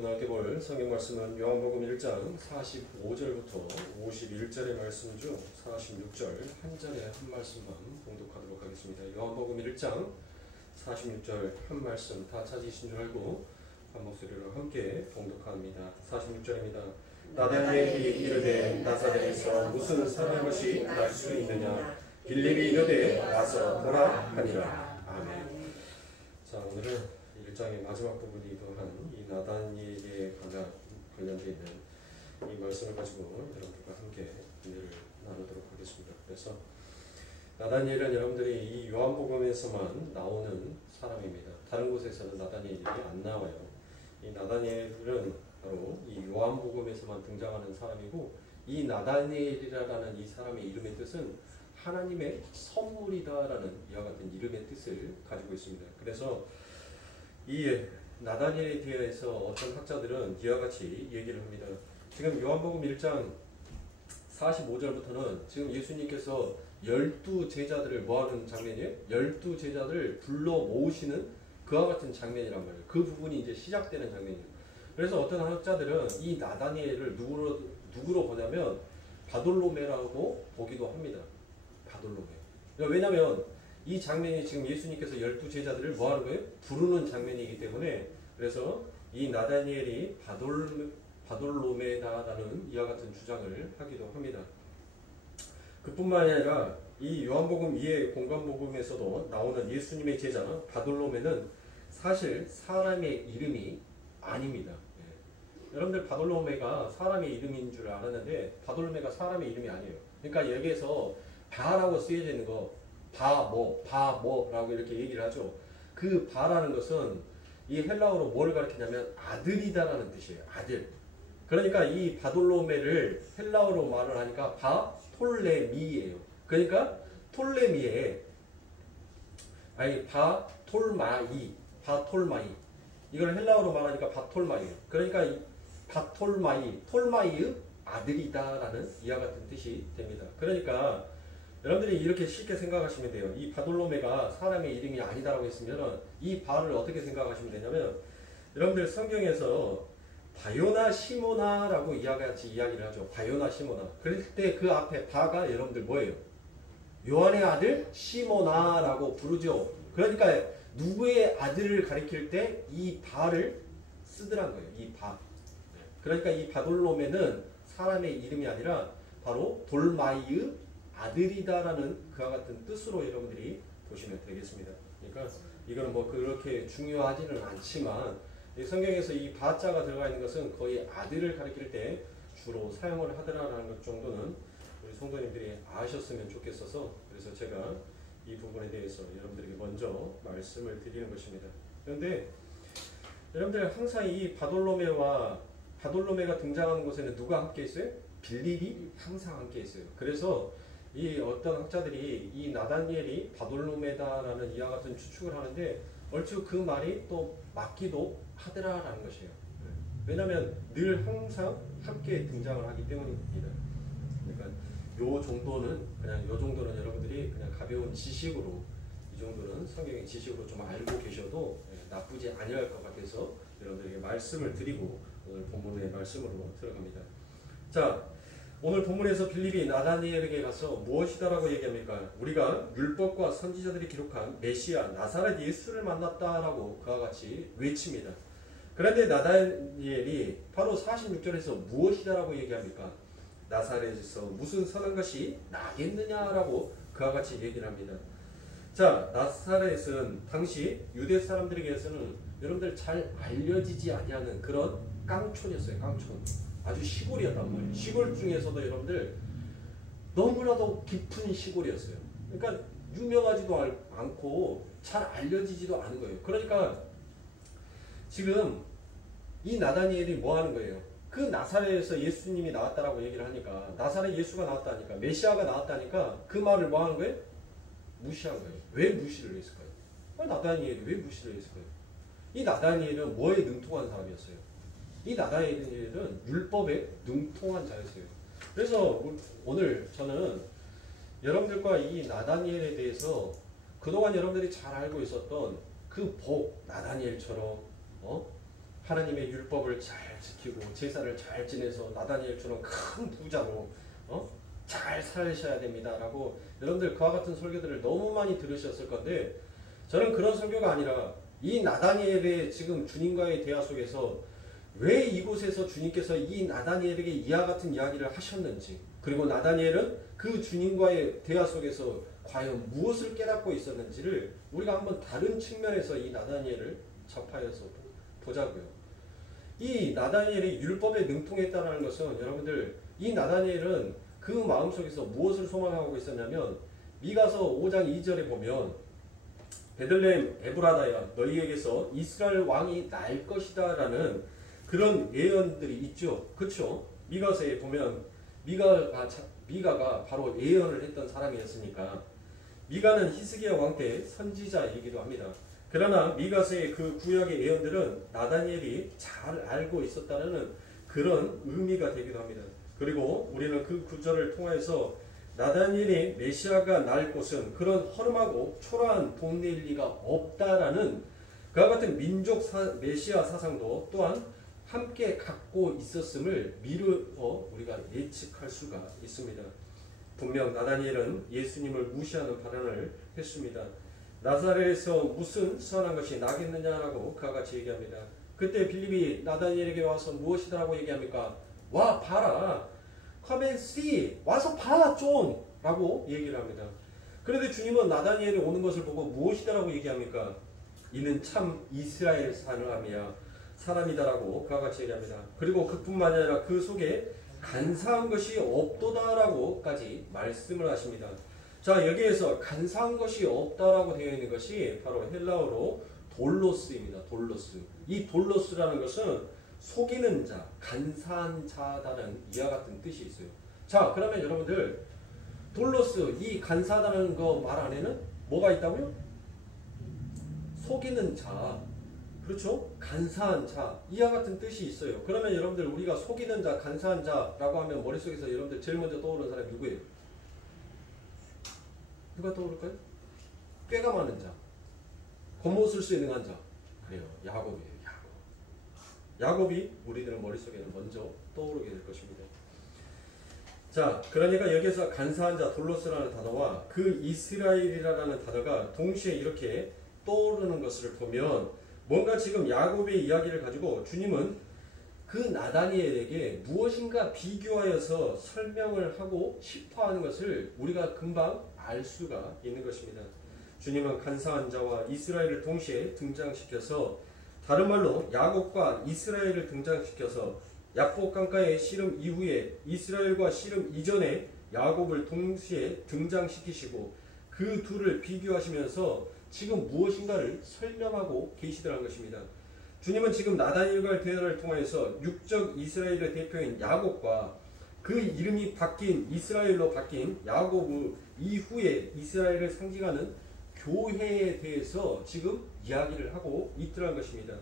오늘 함께 볼 성경 말씀은 요한복음 1장 45절부터 51절의 말씀 중 46절 한 절의 한 말씀만 봉독하도록 하겠습니다. 요한복음 1장 46절 한 말씀 다 찾으신 줄 알고 한 목소리로 함께 봉독합니다. 46절입니다. 나다나엘이 이르되 나사렛에서 무슨 선한 것이 날 수 있느냐 빌립이 이르되 와서 보라 하니라. 아멘. 자, 오늘은 1장의 마지막 부분이기도 한 이 나다니엘에 관련되어 있는 이 말씀을 가지고 여러분들과 함께 은혜를 나누도록 하겠습니다. 그래서 나다니엘은 여러분들이 이 요한복음에서만 나오는 사람입니다. 다른 곳에서는 나다니엘이 안 나와요. 이 나다니엘은 바로 이 요한복음에서만 등장하는 사람이고, 이 나다니엘이라는 이 사람의 이름의 뜻은 하나님의 선물이다라는 이와 같은 이름의 뜻을 가지고 있습니다. 그래서 이 나다니엘에 대해서 어떤 학자들은 이와 같이 얘기를 합니다. 지금 요한복음 1장 45절부터는 지금 예수님께서 12제자들을 뭐하는 장면이에요? 12제자들을 불러 모으시는 그와 같은 장면이란 말이에요. 그 부분이 이제 시작되는 장면이에요. 그래서 어떤 학자들은 이 나다니엘을 누구로 보냐면 바돌로메라고 보기도 합니다. 바돌로메. 왜냐하면 이 장면이 지금 예수님께서 12제자들을 뭐하는 거예요? 부르는 장면이기 때문에, 그래서 이 나다니엘이 바돌로메다라는 이와 같은 주장을 하기도 합니다. 그뿐만 아니라 이 요한복음 2의 공관복음에서도 나오는 예수님의 제자 바돌로메는 사실 사람의 이름이 아닙니다. 여러분들 바돌로메가 사람의 이름인 줄 알았는데 바돌로메가 사람의 이름이 아니에요. 그러니까 여기에서 바라고 쓰여져 있는 거 바뭐라고 이렇게 얘기를 하죠. 그 바라는 것은 이 헬라어로 뭘 가리키냐면 아들이다라는 뜻이에요. 아들. 그러니까 이 바돌로메를 헬라어로 말을 하니까 바톨레미예요. 그러니까 톨레미에 바톨마이 이걸 헬라어로 말하니까 바톨마이예요. 그러니까 이 톨마이의 아들이다라는 이와 같은 뜻이 됩니다. 그러니까 여러분들이 이렇게 쉽게 생각하시면 돼요. 이 바돌로메가 사람의 이름이 아니다라고 했으면 이 바를 어떻게 생각하시면 되냐면, 여러분들 성경에서 바요나 시모나라고 같이 이야기를 하죠. 바요나 시모나. 그럴 때 그 앞에 바가 여러분들 뭐예요? 요한의 아들 시모나라고 부르죠. 그러니까 누구의 아들을 가리킬 때 이 바를 쓰더란 거예요. 이 바. 그러니까 이 바돌로메는 사람의 이름이 아니라 바로 돌마이의 아들이다라는 그와 같은 뜻으로 여러분들이 보시면 되겠습니다. 그러니까 이거는 뭐 그렇게 중요하지는 않지만, 이 성경에서 이 바자가 들어가 있는 것은 거의 아들을 가리킬 때 주로 사용을 하더라라는 것 정도는 우리 성도님들이 아셨으면 좋겠어서, 그래서 제가 이 부분에 대해서 여러분들에게 먼저 말씀을 드리는 것입니다. 그런데 여러분들 항상 이 바돌로메가 등장하는 곳에는 누가 함께 있어요? 빌립이 항상 함께 있어요. 그래서 이 어떤 학자들이 이 나다니엘이 바돌로메다라는 이와 같은 추측을 하는데, 얼추 그 말이 또 맞기도 하더라라는 것이에요. 왜냐하면 늘 항상 함께 등장을 하기 때문입니다. 그러니까 요 정도는 여러분들이 그냥 가벼운 지식으로, 이 정도는 성경의 지식으로 좀 알고 계셔도 나쁘지 아니할 것 같아서 여러분들에게 말씀을 드리고 오늘 본문의 말씀으로 들어갑니다. 자, 오늘 본문에서 빌립이 나다니엘에게 가서 무엇이다라고 얘기합니까? 우리가 율법과 선지자들이 기록한 메시아 나사렛 예수를 만났다라고 그와 같이 외칩니다. 그런데 나다니엘이 바로 46절에서 무엇이다라고 얘기합니까? 나사렛에서 무슨 선한 것이 나겠느냐라고 그와 같이 얘기를 합니다. 자, 나사렛은 당시 유대 사람들에게서는 여러분들 잘 알려지지 아니하는 그런 깡촌이었어요. 깡촌. 아주 시골이었단 말이에요. 시골 중에서도 여러분들 너무나도 깊은 시골이었어요. 그러니까 유명하지도 않고 잘 알려지지도 않은 거예요. 그러니까 지금 이 나다니엘이 뭐 하는 거예요? 그 나사렛에서 예수님이 나왔다라고 얘기를 하니까, 나사렛 예수가 나왔다니까, 메시아가 나왔다니까 그 말을 뭐 하는 거예요? 무시한 거예요. 왜 무시를 했을까요? 나다니엘이 왜 무시를 했을까요? 이 나다니엘은 뭐에 능통한 사람이었어요? 이 나다니엘은 율법에 능통한 자였어요. 그래서 오늘 저는 여러분들과 이 나다니엘에 대해서 그동안 여러분들이 잘 알고 있었던 그 복, 나다니엘처럼 하나님의 율법을 잘 지키고 제사를 잘 지내서 나다니엘처럼 큰 부자로 잘 살으셔야 됩니다 라고 여러분들 그와 같은 설교들을 너무 많이 들으셨을 건데, 저는 그런 설교가 아니라 이 나다니엘의 지금 주님과의 대화 속에서 왜 이곳에서 주님께서 이 나다니엘에게 이와 같은 이야기를 하셨는지, 그리고 나다니엘은 그 주님과의 대화 속에서 과연 무엇을 깨닫고 있었는지를 우리가 한번 다른 측면에서 이 나다니엘을 접하여서 보자고요. 이 나다니엘이 율법에 능통했다는 것은 여러분들, 이 나다니엘은 그 마음속에서 무엇을 소망하고 있었냐면, 미가서 5장 2절에 보면 베들레헴 에브라다야 너희에게서 이스라엘 왕이 날 것이다 라는 그런 예언들이 있죠. 그렇죠? 미가서에 보면 미가가 바로 예언을 했던 사람이었으니까, 미가는 히스기야 왕 때 선지자이기도 합니다. 그러나 미가서의 그 구약의 예언들은 나다니엘이 잘 알고 있었다는 그런 의미가 되기도 합니다. 그리고 우리는 그 구절을 통해서 나다니엘이 메시아가 날 곳은 그런 허름하고 초라한 동네일 리가 없다라는 그와 같은 민족 메시아 사상도 또한 함께 갖고 있었음을 미루어 우리가 예측할 수가 있습니다. 분명 나다니엘은 예수님을 무시하는 발언을 했습니다. 나사렛에서 무슨 선한 것이 나겠느냐라고 그와 같이 얘기합니다. 그때 빌립이 나다니엘에게 와서 무엇이라고 얘기합니까? 와 봐라, come and see, 와서 봐 좀 라고 얘기를 합니다. 그런데 주님은 나다니엘이 오는 것을 보고 무엇이다라고 얘기합니까? 이는 참 이스라엘 사람이다라고 그와 같이 얘기합니다. 그리고 그뿐만 아니라 그 속에 간사한 것이 없도다라고까지 말씀을 하십니다. 자, 여기에서 간사한 것이 없다라고 되어 있는 것이 바로 헬라어로 돌로스입니다. 돌로스. 이 돌로스라는 것은 속이는 자, 간사한 자다는 이와 같은 뜻이 있어요. 자, 그러면 여러분들 돌로스, 이 간사하다는 거 말 안에는 뭐가 있다고요? 속이는 자, 그렇죠? 간사한 자, 이와 같은 뜻이 있어요. 그러면 여러분들 우리가 속이는 자, 간사한 자라고 하면 머릿속에서 여러분들 제일 먼저 떠오르는 사람이 누구예요? 누가 떠오를까요? 꾀가 많은 자, 겉모술 수 있는 자. 그래요. 야곱이에요. 야곱이 우리들의 머릿속에는 먼저 떠오르게 될 것입니다. 자, 그러니까 여기서 간사한 자, 돌로스라는 단어와 그 이스라엘이라는 단어가 동시에 이렇게 떠오르는 것을 보면 뭔가 지금 야곱의 이야기를 가지고 주님은 그 나다니엘에게 무엇인가 비교하여서 설명을 하고 싶어 하는 것을 우리가 금방 알 수가 있는 것입니다. 주님은 간사한 자와 이스라엘을 동시에 등장시켜서, 다른 말로 야곱과 이스라엘을 등장시켜서 야복 강가의 씨름 이후에 이스라엘과 씨름 이전에 야곱을 동시에 등장시키시고 그 둘을 비교하시면서 지금 무엇인가를 설명하고 계시더라는 것입니다. 주님은 지금 나다니엘과의 대화를 통해서 육적 이스라엘의 대표인 야곱과 그 이름이 바뀐 이스라엘로 바뀐 야곱 이후에 이스라엘을 상징하는 교회에 대해서 지금 이야기를 하고 있더라는 것입니다.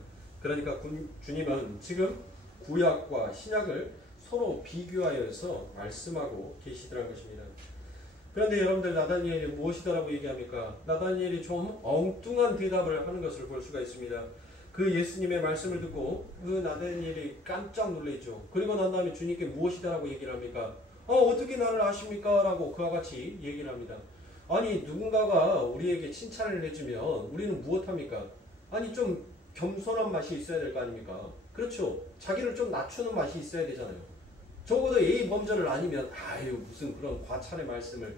그러니까 주님은 지금 구약과 신약을 서로 비교하여서 말씀하고 계시더라는 것입니다. 그런데 여러분들 나다니엘이 무엇이다라고 얘기합니까? 나다니엘이 좀 엉뚱한 대답을 하는 것을 볼 수가 있습니다. 그 예수님의 말씀을 듣고 그 나다니엘이 깜짝 놀랐죠. 그리고 난 다음에 주님께 무엇이다라고 얘기를 합니까? 어떻게 나를 아십니까? 라고 그와 같이 얘기를 합니다. 아니, 누군가가 우리에게 칭찬을 해주면 우리는 무엇합니까? 아니, 좀 겸손한 맛이 있어야 될 거 아닙니까? 그렇죠. 자기를 좀 낮추는 맛이 있어야 되잖아요. 적어도 예의 범절을 아니면 무슨 그런 과찬의 말씀을,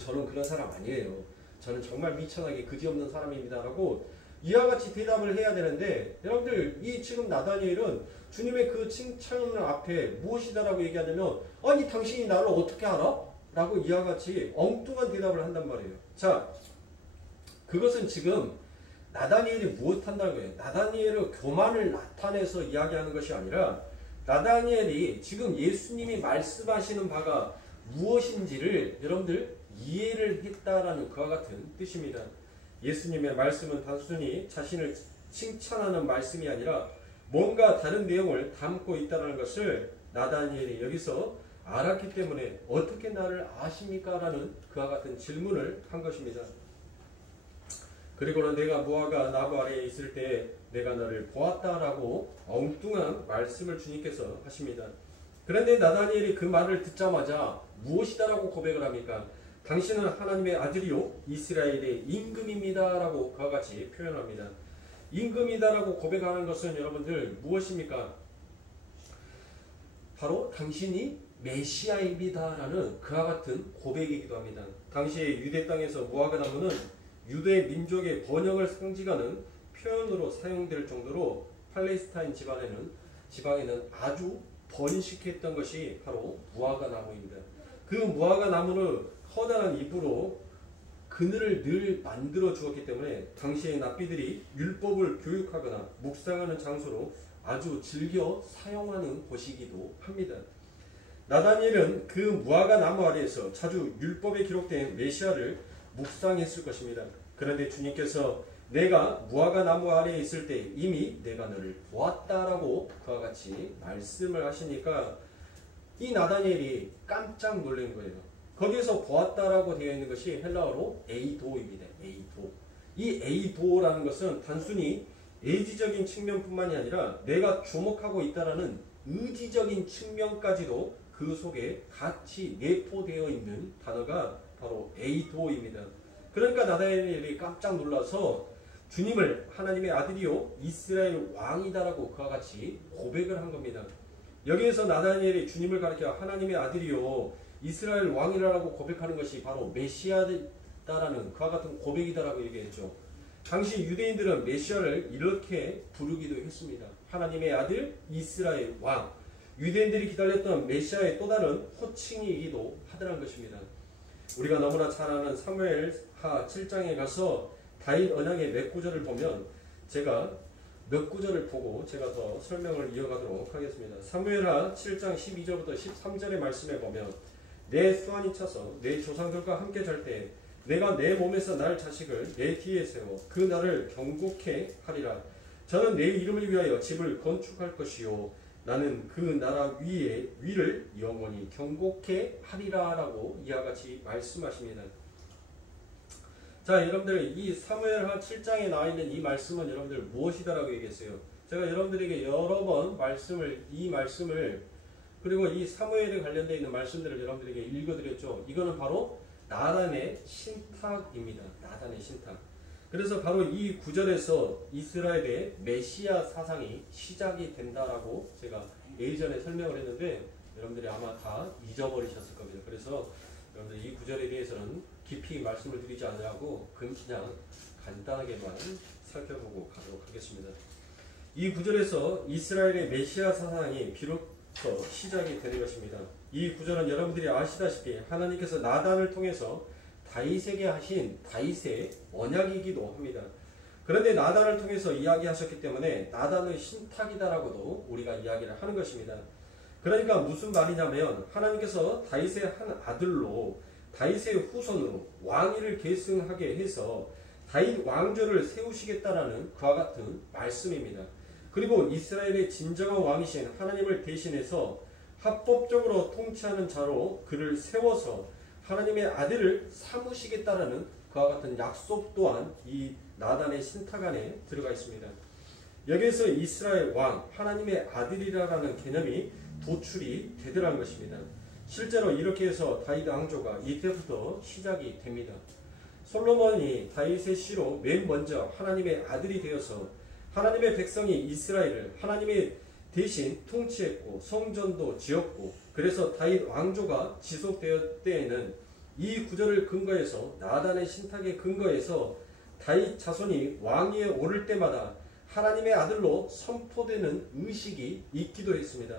저는 그런 사람 아니에요. 저는 정말 미천하게 그지없는 사람입니다 라고 이와 같이 대답을 해야 되는데, 여러분들 이 지금 나다니엘은 주님의 그 칭찬 앞에 무엇이다라고 얘기하냐면, 아니 당신이 나를 어떻게 알아? 라고 이와 같이 엉뚱한 대답을 한단 말이에요. 자, 그것은 지금 나다니엘이 무엇한다는 거예요? 나다니엘의 교만을 나타내서 이야기하는 것이 아니라 나다니엘이 지금 예수님이 말씀하시는 바가 무엇인지를 여러분들 이해를 했다라는 그와 같은 뜻입니다. 예수님의 말씀은 단순히 자신을 칭찬하는 말씀이 아니라 뭔가 다른 내용을 담고 있다는 것을 나다니엘이 여기서 알았기 때문에 어떻게 나를 아십니까? 라는 그와 같은 질문을 한 것입니다. 그리고는 내가 무화과 나무 아래에 있을 때 내가 너를 보았다라고 엉뚱한 말씀을 주님께서 하십니다. 그런데 나다니엘이 그 말을 듣자마자 무엇이다라고 고백을 합니까? 당신은 하나님의 아들이요 이스라엘의 임금입니다 라고 그와 같이 표현합니다. 임금이다라고 고백하는 것은 여러분들 무엇입니까? 바로 당신이 메시아입니다 라는 그와 같은 고백이기도 합니다. 당시에 유대 땅에서 무화과 나무는 유대 민족의 번영을 상징하는 표현으로 사용될 정도로 팔레스타인 지방에는 아주 번식했던 것이 바로 무화과 나무입니다. 그 무화과 나무는 커다란 잎으로 그늘을 늘 만들어 주었기 때문에 당시의 납비들이 율법을 교육하거나 묵상하는 장소로 아주 즐겨 사용하는 곳이기도 합니다. 나다니엘은 그 무화과 나무 아래에서 자주 율법에 기록된 메시아를 묵상했을 것입니다. 그런데 주님께서 내가 무화과 나무 아래에 있을 때 이미 내가 너를 보았다라고 그와 같이 말씀을 하시니까 이 나다니엘이 깜짝 놀란 거예요. 거기에서 보았다라고 되어 있는 것이 헬라어로 에이도입니다. 에이도. 이 에이도라는 것은 단순히 의지적인 측면뿐만이 아니라 내가 주목하고 있다라는 의지적인 측면까지도 그 속에 같이 내포되어 있는 단어가 바로 에이도입니다. 그러니까 나다니엘이 깜짝 놀라서 주님을 하나님의 아들이요 이스라엘 왕이다라고 그와 같이 고백을 한 겁니다. 여기에서 나다니엘이 주님을 가리켜 하나님의 아들이요 이스라엘 왕이라고 고백하는 것이 바로 메시아다라는 그와 같은 고백이다라고 얘기했죠. 당시 유대인들은 메시아를 이렇게 부르기도 했습니다. 하나님의 아들 이스라엘 왕. 유대인들이 기다렸던 메시아의 또 다른 호칭이기도 하더란 것입니다. 우리가 너무나 잘 아는 사무엘하 7장에 가서 다윗 언약의 몇 구절을 보면 제가 몇 구절을 보고 제가 더 설명을 이어가도록 하겠습니다. 사무엘하 7장 12절부터 13절의 말씀에 보면 내 수완이 차서 내 조상들과 함께 잘 때 내가 내 몸에서 날 자식을 내 뒤에 세워 그 나를 경고케 하리라. 저는 내 이름을 위하여 집을 건축할 것이요 나는 그 나라 위를 영원히 경고케 하리라 라고 이와 같이 말씀하십니다. 자, 여러분들 이 사무엘하 7장에 나와 있는 이 말씀은 여러분들 무엇이다라고 얘기했어요. 제가 여러분들에게 여러 번 이 말씀을 그리고 이 사무엘에 관련되어 있는 말씀들을 여러분들에게 읽어드렸죠. 이거는 바로 나단의 신탁입니다. 나단의 신탁. 그래서 바로 이 구절에서 이스라엘의 메시아 사상이 시작이 된다라고 제가 예전에 설명을 했는데 여러분들이 아마 다 잊어버리셨을 겁니다. 그래서 여러분들 이 구절에 대해서는 깊이 말씀을 드리지 않으려고 그냥 간단하게만 살펴보고 가도록 하겠습니다. 이 구절에서 이스라엘의 메시아 사상이 비로소 시작이 되는 것입니다. 이 구절은 여러분들이 아시다시피 하나님께서 나단을 통해서 다윗에게 하신 다윗의 언약이기도 합니다. 그런데 나단을 통해서 이야기하셨기 때문에 나단의 신탁이다라고도 우리가 이야기를 하는 것입니다. 그러니까 무슨 말이냐면 하나님께서 다윗의 한 아들로 다윗의 후손으로 왕위를 계승하게 해서 다윗 왕조를 세우시겠다라는 그와 같은 말씀입니다. 그리고 이스라엘의 진정한 왕이신 하나님을 대신해서 합법적으로 통치하는 자로 그를 세워서 하나님의 아들을 삼으시겠다라는 그와 같은 약속 또한 이 나단의 신탁 안에 들어가 있습니다. 여기에서 이스라엘 왕, 하나님의 아들이라는 개념이 도출이 되더라는 것입니다. 실제로 이렇게 해서 다윗 왕조가 이때부터 시작이 됩니다. 솔로몬이 다윗의 씨로 맨 먼저 하나님의 아들이 되어서 하나님의 백성이 이스라엘을 하나님의 대신 통치했고 성전도 지었고 그래서 다윗 왕조가 지속되었을 때에는 이 구절을 근거해서 나단의 신탁의 근거해서 다윗 자손이 왕위에 오를 때마다 하나님의 아들로 선포되는 의식이 있기도 했습니다.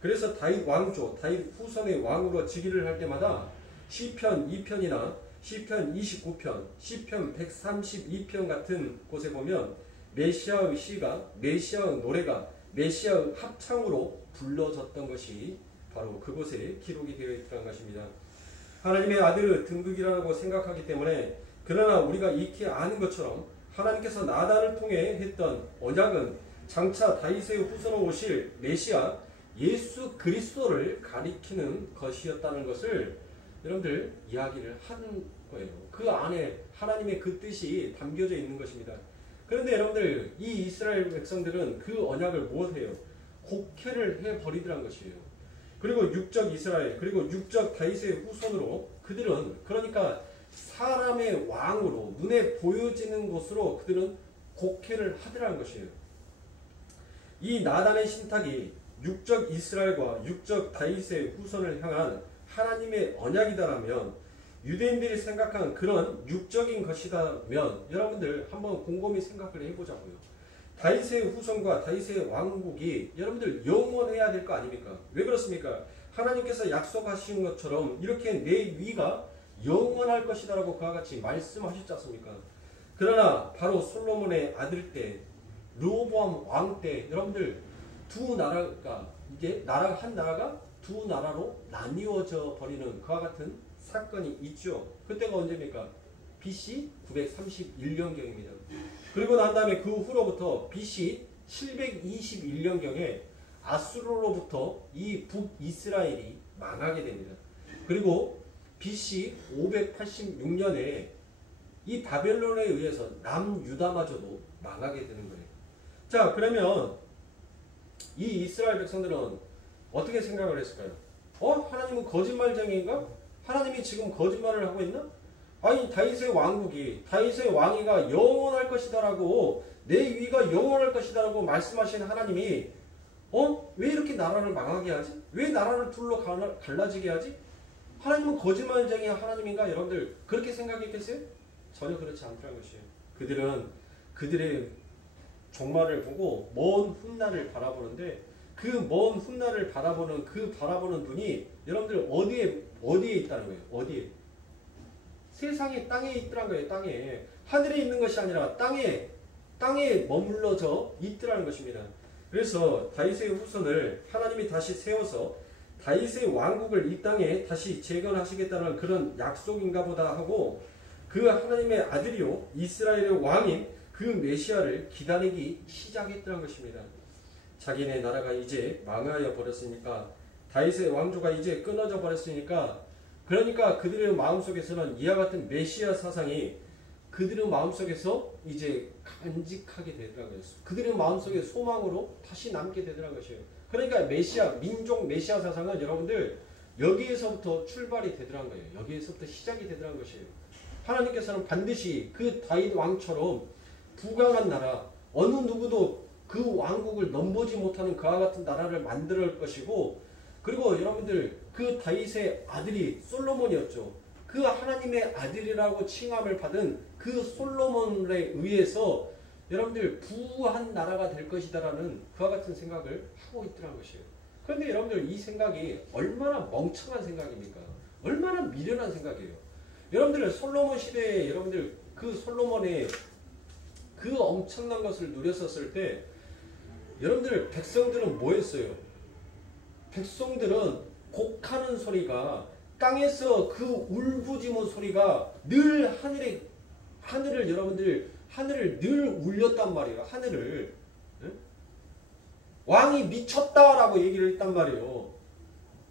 그래서 다윗 왕조, 다윗 후손의 왕으로 즉위를 할 때마다 시편 2편이나 시편 29편, 시편 132편 같은 곳에 보면 메시아의 시가, 메시아의 노래가 메시아의 합창으로 불러졌던 것이 바로 그곳에 기록이 되어 있다는 것입니다. 하나님의 아들의 등극이라고 생각하기 때문에 그러나 우리가 익히 아는 것처럼 하나님께서 나단을 통해 했던 언약은 장차 다윗의 후손으로 오실 메시아 예수 그리스도를 가리키는 것이었다는 것을 여러분들 이야기를 하는 거예요. 그 안에 하나님의 그 뜻이 담겨져 있는 것입니다. 그런데 여러분들 이 이스라엘 백성들은 그 언약을 못해요. 곡해를 해버리더란 것이에요. 그리고 육적 이스라엘 그리고 육적 다윗의 후손으로 그들은 그러니까 사람의 왕으로 눈에 보여지는 것으로 그들은 곡해를 하더라는 것이에요. 이 나단의 신탁이 육적 이스라엘과 육적 다윗의 후손을 향한 하나님의 언약이다라면 유대인들이 생각한 그런 육적인 것이다면 여러분들 한번 곰곰이 생각을 해보자고요. 다윗의 후손과 다윗의 왕국이 여러분들 영원해야 될 거 아닙니까? 왜 그렇습니까? 하나님께서 약속하신 것처럼 이렇게 내 위가 영원할 것이다라고 그와 같이 말씀하셨지 않습니까? 그러나 바로 솔로몬의 아들 때 르호보암 왕 때 여러분들 두 나라가 이게 한 나라가 두 나라로 나뉘어져 버리는 그와 같은 사건이 있죠. 그때가 언제입니까? BC 931년경입니다. 그리고 난 다음에 그 후로부터 BC 721년경에 아수르로부터 이 북이스라엘이 망하게 됩니다. 그리고 BC 586년에 이 바벨론에 의해서 남유다마저도 망하게 되는 거예요. 자, 그러면 이 이스라엘 백성들은 어떻게 생각을 했을까요? 하나님은 거짓말쟁이인가? 하나님이 지금 거짓말을 하고 있나? 아니 다윗의 왕국이 다윗의 왕위가 영원할 것이다라고 내 위가 영원할 것이다라고 말씀하신 하나님이 왜 이렇게 나라를 망하게 하지? 왜 나라를 둘러 갈라지게 하지? 하나님은 거짓말쟁이 하나님인가? 여러분들 그렇게 생각했겠어요? 전혀 그렇지 않더라는 것이에요. 그들은 그들의 종말을 보고 먼 훗날을 바라보는데 그 먼 훗날을 바라보는 바라보는 눈이 여러분들 어디에 있다는 거예요? 어디에? 세상에 땅에 있더란 거예요. 땅에. 하늘에 있는 것이 아니라 땅에 머물러져 있더라는 것입니다. 그래서 다윗의 후손을 하나님이 다시 세워서 다윗의 왕국을 이 땅에 다시 재건하시겠다는 그런 약속인가 보다 하고 그 하나님의 아들이요 이스라엘의 왕인 그 메시아를 기다리기 시작했다는 것입니다. 자기네 나라가 이제 망하여 버렸으니까 다윗의 왕조가 이제 끊어져 버렸으니까 그러니까 그들의 마음속에서는 이와 같은 메시아 사상이 그들의 마음속에서 이제 간직하게 되더라고요. 그들의 마음속에 소망으로 다시 남게 되더라는 것이에요. 그러니까 메시아, 민족 메시아 사상은 여러분들 여기에서부터 출발이 되더라는 거예요. 여기에서부터 시작이 되더라는 것이에요. 하나님께서는 반드시 그 다윗 왕처럼 부강한 나라, 어느 누구도 그 왕국을 넘보지 못하는 그와 같은 나라를 만들 것이고 그리고 여러분들 그 다윗의 아들이 솔로몬이었죠. 그 하나님의 아들이라고 칭함을 받은 그 솔로몬에 의해서 여러분들 부한 나라가 될 것이다라는 그와 같은 생각을 하고 있더라는 것이에요. 그런데 여러분들 이 생각이 얼마나 멍청한 생각입니까? 얼마나 미련한 생각이에요. 여러분들 솔로몬 시대에 여러분들 그 솔로몬의 그 엄청난 것을 누렸었을 때 여러분들 백성들은 뭐 했어요? 백성들은 곡하는 소리가 땅에서 그 울부짖는 소리가 늘 하늘을 여러분들 하늘을 늘 울렸단 말이에요. 하늘을 왕이 미쳤다라고 얘기를 했단 말이에요.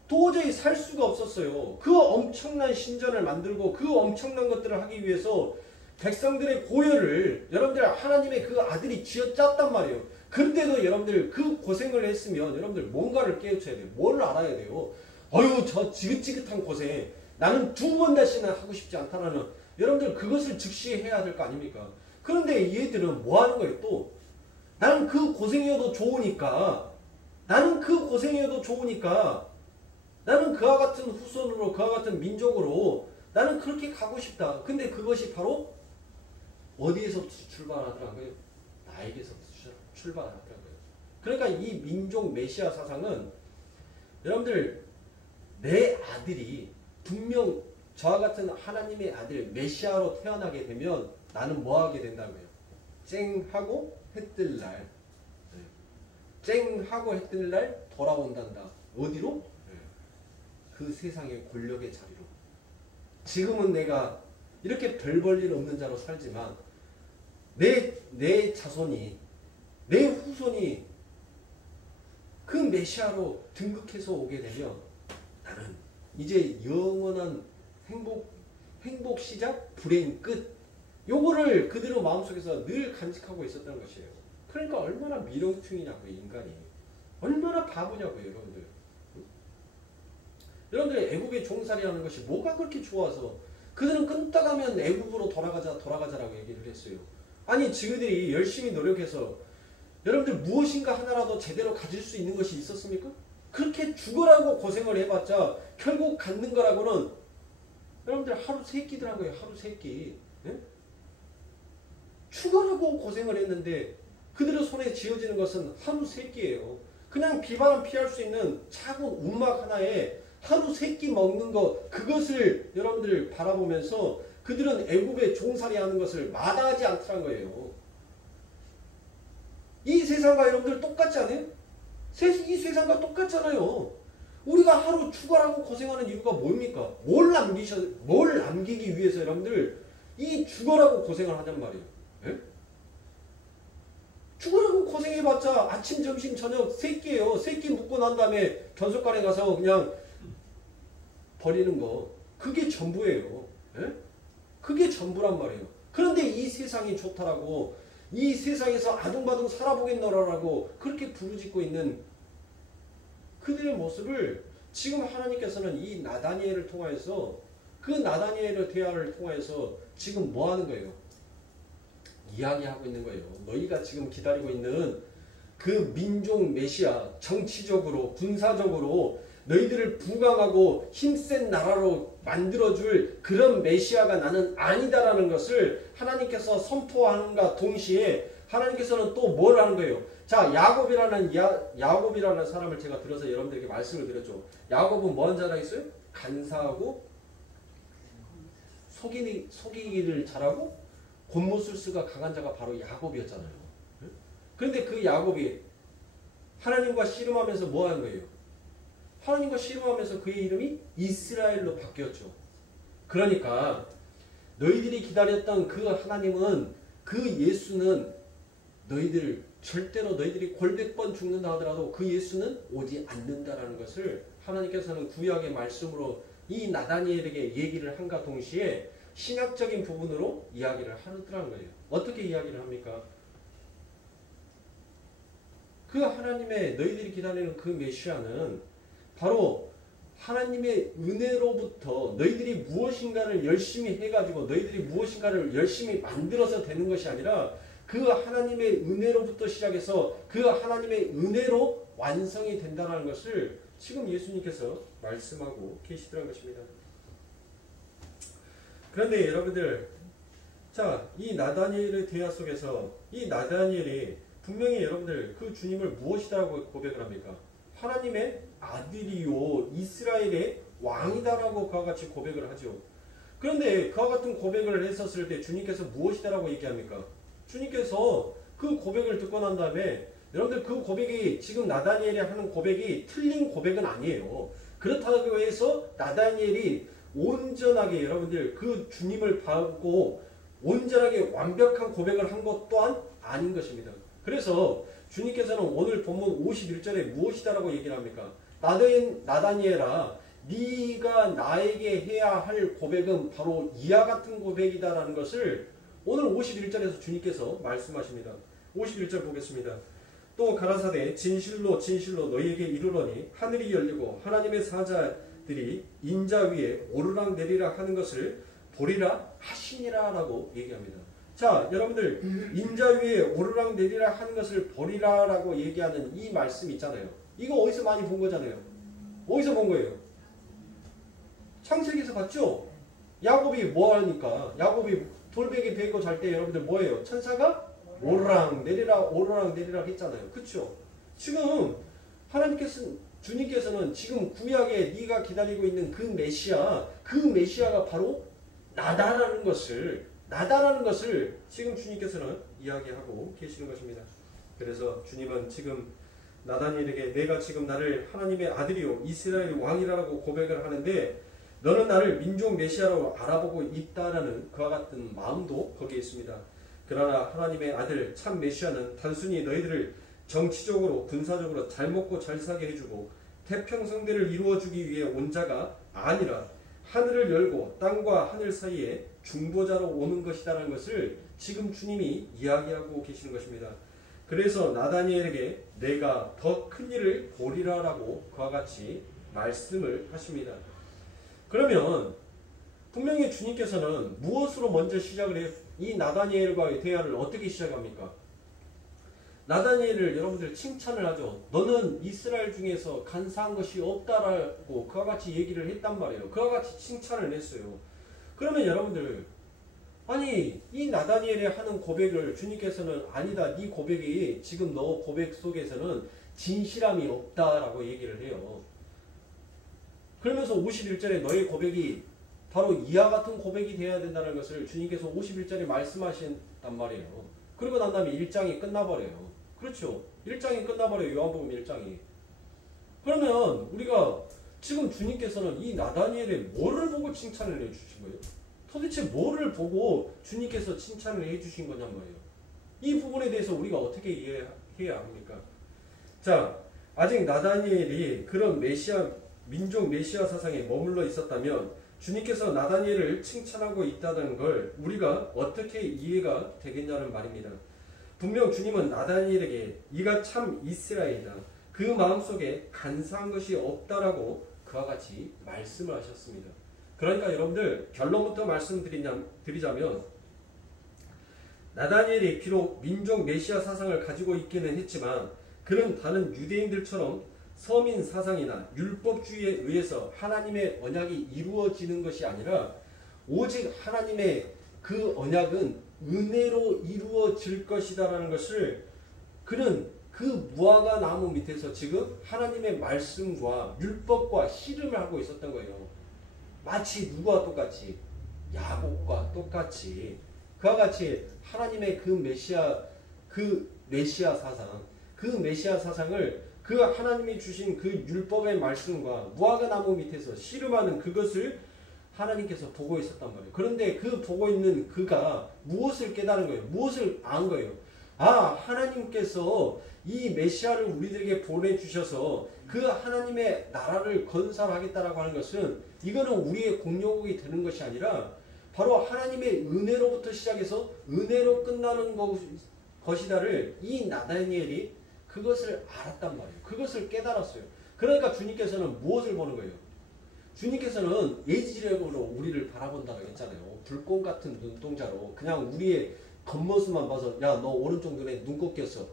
도저히 살 수가 없었어요. 그 엄청난 신전을 만들고 그 엄청난 것들을 하기 위해서 백성들의 고열을 여러분들 하나님의 그 아들이 쥐어짰단 말이에요. 그런데도 여러분들 그 고생을 했으면 여러분들 뭔가를 깨우쳐야 돼요. 뭘 알아야 돼요. 어휴 저 지긋지긋한 고생 나는 두 번 다시는 하고 싶지 않다라는 여러분들 그것을 즉시 해야 될 거 아닙니까? 그런데 얘들은 뭐 하는 거예요? 또 나는 그 고생이어도 좋으니까 나는 그와 같은 후손으로 그와 같은 민족으로 나는 그렇게 가고 싶다. 근데 그것이 바로 어디에서부터 출발하더라고요? 나에게서부터 출발하더라고요. 그러니까 이 민족 메시아 사상은 여러분들 내 아들이 분명 저와 같은 하나님의 아들 메시아로 태어나게 되면 나는 뭐 하게 된다고요? 쨍하고 해뜰 날 쨍하고 해뜰 날 돌아온단다. 어디로? 그 세상의 권력의 자리로. 지금은 내가 이렇게 별 볼 일 없는 자로 살지만 내 자손이 내 후손이 그 메시아로 등극해서 오게 되면 나는 이제 영원한 행복 시작 불행 끝 요거를 그대로 마음속에서 늘 간직하고 있었던 것이에요. 그러니까 얼마나 미렁퉁이냐고요, 인간이. 얼마나 바보냐고요, 여러분들. 여러분들 애굽에 종살이하는 것이 뭐가 그렇게 좋아서 그들은 끈떡하면 애굽으로 돌아가자라고 얘기를 했어요. 아니 지그들이 열심히 노력해서 여러분들 무엇인가 하나라도 제대로 가질 수 있는 것이 있었습니까? 그렇게 죽으라고 고생을 해봤자 결국 갖는 거라고는 여러분들 하루 세 끼더란 거예요. 하루 세 끼. 예? 죽으라고 고생을 했는데 그들의 손에 쥐어지는 것은 하루 세 끼예요. 그냥 비바람 피할 수 있는 작은 움막 하나에 하루 세 끼 먹는 것, 그것을 여러분들 바라보면서 그들은 애굽에 종살이 하는 것을 마다하지 않더란 거예요. 이 세상과 여러분들 똑같지 않아요? 이 세상과 똑같잖아요. 우리가 하루 죽어라고 고생하는 이유가 뭡니까? 뭘 남기기 위해서 여러분들 이 죽어라고 고생을 하단 말이에요. 예? 죽으라고 고생해봤자 아침, 점심, 저녁 세 끼예요. 세 끼 먹고 난 다음에 견속간에 가서 그냥 버리는 거. 그게 전부예요. 예? 그게 전부란 말이에요. 그런데 이 세상이 좋다라고 이 세상에서 아둥바둥 살아보겠노라라고 그렇게 부르짖고 있는 그들의 모습을 지금 하나님께서는 이 나다니엘을 통하여서 그 나다니엘의 대화를 통하여서 지금 뭐 하는 거예요? 이야기하고 있는 거예요. 너희가 지금 기다리고 있는 그 민족 메시아, 정치적으로 군사적으로 너희들을 부강하고 힘센 나라로 만들어줄 그런 메시아가 나는 아니다라는 것을 하나님께서 선포하는가 동시에 하나님께서는 또 뭘 하는 거예요? 자, 야곱이라는 사람을 제가 들어서 여러분들에게 말씀을 드렸죠. 야곱은 뭐 한 자가 있어요? 간사하고 속이기를 잘하고 곤모술수가 강한 자가 바로 야곱이었잖아요. 그런데 그 야곱이 하나님과 씨름하면서 뭐 하는 거예요? 하나님과 씨름하면서 그의 이름이 이스라엘로 바뀌었죠. 그러니까 너희들이 기다렸던 그 하나님은, 그 예수는 절대로 너희들이 골백번 죽는다 하더라도 그 예수는 오지 않는다라는 것을 하나님께서는 구약의 말씀으로 이 나다니엘에게 얘기를 한가 동시에 신약적인 부분으로 이야기를 하더라는 거예요. 어떻게 이야기를 합니까? 그 하나님의 너희들이 기다리는 그 메시아는 바로 하나님의 은혜로부터 너희들이 무엇인가를 열심히 해가지고 너희들이 무엇인가를 열심히 만들어서 되는 것이 아니라 그 하나님의 은혜로부터 시작해서 그 하나님의 은혜로 완성이 된다는 것을 지금 예수님께서 말씀하고 계시더란 것입니다. 그런데 여러분들, 자, 이 나다니엘의 대화 속에서 이 나다니엘이 분명히 여러분들 그 주님을 무엇이라고 고백을 합니까? 하나님의 아들이요 이스라엘의 왕이다라고 그와 같이 고백을 하죠. 그런데 그와 같은 고백을 했었을 때 주님께서 무엇이다라고 얘기합니까? 주님께서 그 고백을 듣고 난 다음에 여러분들 그 고백이 지금 나다니엘이 하는 고백이 틀린 고백은 아니에요. 그렇다고 해서 나다니엘이 온전하게 여러분들 그 주님을 받고 온전하게 완벽한 고백을 한 것 또한 아닌 것입니다. 그래서 주님께서는 오늘 본문 51절에 무엇이다라고 얘기를 합니까? 나다니엘아, 네가 나에게 해야 할 고백은 바로 이와 같은 고백이다라는 것을 오늘 51절에서 주님께서 말씀하십니다. 51절 보겠습니다. 또 가라사대 진실로 진실로 너희에게 이르노니 하늘이 열리고 하나님의 사자들이 인자 위에 오르락 내리락 하는 것을 보리라 하시니라 라고 얘기합니다. 자, 여러분들 인자 위에 오르락 내리락 하는 것을 보리라 라고 얘기하는 이 말씀 있잖아요. 이거 어디서 많이 본 거잖아요. 어디서 본 거예요? 창세기에서 봤죠? 야곱이 뭐 하니까? 야곱이 돌베개 베고 잘 때 여러분들 뭐예요? 천사가 오르락 내리락 오르락 내리락 했잖아요. 그렇죠? 지금 주님께서는 지금 구약에 네가 기다리고 있는 그 메시아가 바로 나다라는 것을 지금 주님께서는 이야기하고 계시는 것입니다. 그래서 주님은 지금 나다니엘에게 내가 지금 나를 하나님의 아들이요 이스라엘 왕이라고 고백을 하는데 너는 나를 민족 메시아로 알아보고 있다라는 그와 같은 마음도 거기에 있습니다. 그러나 하나님의 아들 참 메시아는 단순히 너희들을 정치적으로 군사적으로 잘 먹고 잘 사게 해주고 태평성대를 이루어주기 위해 온 자가 아니라 하늘을 열고 땅과 하늘 사이에 중보자로 오는 것이다라는 것을 지금 주님이 이야기하고 계시는 것입니다. 그래서 나다니엘에게 내가 더 큰 일을 보리라라고 그와 같이 말씀을 하십니다. 그러면 분명히 주님께서는 무엇으로 먼저 시작을 해요? 이 나다니엘과의 대화를 어떻게 시작합니까? 나다니엘을 여러분들 칭찬을 하죠. 너는 이스라엘 중에서 간사한 것이 없다라고 그와 같이 얘기를 했단 말이에요. 그와 같이 칭찬을 했어요. 그러면 여러분들 아니 이 나다니엘이 하는 고백을 주님께서는 아니다. 네 고백이 지금 너 고백 속에서는 진실함이 없다라고 얘기를 해요. 그러면서 51절에 너의 고백이 바로 이와 같은 고백이 되어야 된다는 것을 주님께서 51절에 말씀하신단 말이에요. 그리고 난 다음에 1장이 끝나버려요. 그렇죠. 1장이 끝나버려요. 요한복음 1장이. 그러면 우리가 지금 주님께서는 이 나다니엘의 뭐를 보고 칭찬을 해주신 거예요? 도대체 뭐를 보고 주님께서 칭찬을 해주신 거냔 말이에요. 이 부분에 대해서 우리가 어떻게 이해해야 합니까? 자, 아직 나다니엘이 그런 민족 메시아 사상에 머물러 있었다면 주님께서 나다니엘을 칭찬하고 있다는 걸 우리가 어떻게 이해가 되겠냐는 말입니다. 분명 주님은 나다니엘에게 네가 참 이스라엘이다. 그 마음속에 간사한 것이 없다라고 그와 같이 말씀을 하셨습니다. 그러니까 여러분들 결론부터 말씀드리자면 나다니엘이 비록 민족 메시아 사상을 가지고 있기는 했지만 그는 다른 유대인들처럼 서민 사상이나 율법주의에 의해서 하나님의 언약이 이루어지는 것이 아니라 오직 하나님의 그 언약은 은혜로 이루어질 것이다라는 것을 그는 그 무화과 나무 밑에서 지금 하나님의 말씀과 율법과 씨름을 하고 있었던 거예요. 마치 누구와 똑같이? 야곱과 똑같이 그와 같이 하나님의 그 메시아 사상을 그 하나님이 주신 그 율법의 말씀과 무화과 나무 밑에서 씨름하는 그것을 하나님께서 보고 있었단 말이에요. 그런데 그 보고 있는 그가 무엇을 깨달은 거예요? 무엇을 안 거예요? 아, 하나님께서 이 메시아를 우리들에게 보내주셔서 그 하나님의 나라를 건설하겠다라고 하는 것은 이거는 우리의 공로가 되는 것이 아니라 바로 하나님의 은혜로부터 시작해서 은혜로 끝나는 것이다를 이 나다니엘이 그것을 알았단 말이에요. 그것을 깨달았어요. 그러니까 주님께서는 무엇을 보는 거예요? 주님께서는 예지력으로 우리를 바라본다고 했잖아요. 불꽃 같은 눈동자로 그냥 우리의 겉모습만 봐서 야, 너 오른쪽 눈에 눈곱 꼈어.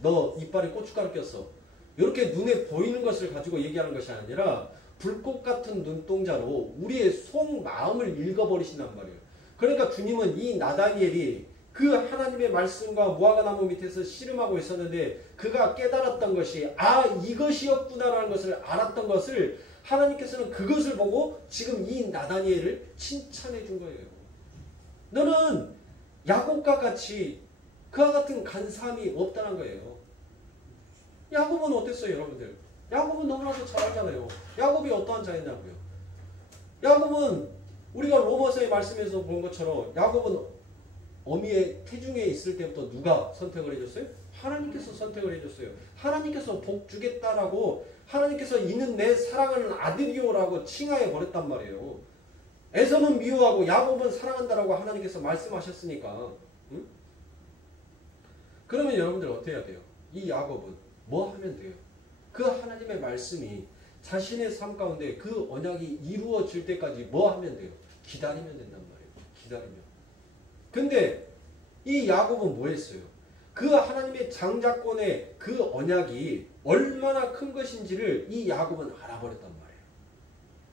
너 이빨에 고춧가루 꼈어. 이렇게 눈에 보이는 것을 가지고 얘기하는 것이 아니라 불꽃 같은 눈동자로 우리의 속마음을 읽어버리신단 말이에요. 그러니까 주님은 이 나다니엘이 그 하나님의 말씀과 무화과 나무 밑에서 씨름하고 있었는데 그가 깨달았던 것이 아, 이것이었구나라는 것을 알았던 것을 하나님께서는 그것을 보고 지금 이 나다니엘을 칭찬해 준 거예요. 너는 야곱과 같이 그와 같은 간사함이 없다는 거예요. 야곱은 어땠어요, 여러분들? 야곱은 너무나도 잘 알잖아요. 야곱이 어떠한 자였냐고요. 야곱은 우리가 로마서의 말씀에서 본 것처럼 야곱은 어미의 태중에 있을 때부터 누가 선택을 해줬어요? 하나님께서 선택을 해줬어요. 하나님께서 복 주겠다라고 하나님께서 이는 내 사랑하는 아들이요라고 칭하여 버렸단 말이에요. 에서는 미워하고 야곱은 사랑한다라고 하나님께서 말씀하셨으니까. 응? 그러면 여러분들 어떻게 해야 돼요? 이 야곱은 뭐 하면 돼요? 그 하나님의 말씀이 자신의 삶 가운데 그 언약이 이루어질 때까지 뭐 하면 돼요? 기다리면 된단 말이에요. 기다리면. 근데 이 야곱은 뭐 했어요? 그 하나님의 장자권의 그 언약이 얼마나 큰 것인지를 이 야곱은 알아버렸단 말이에요.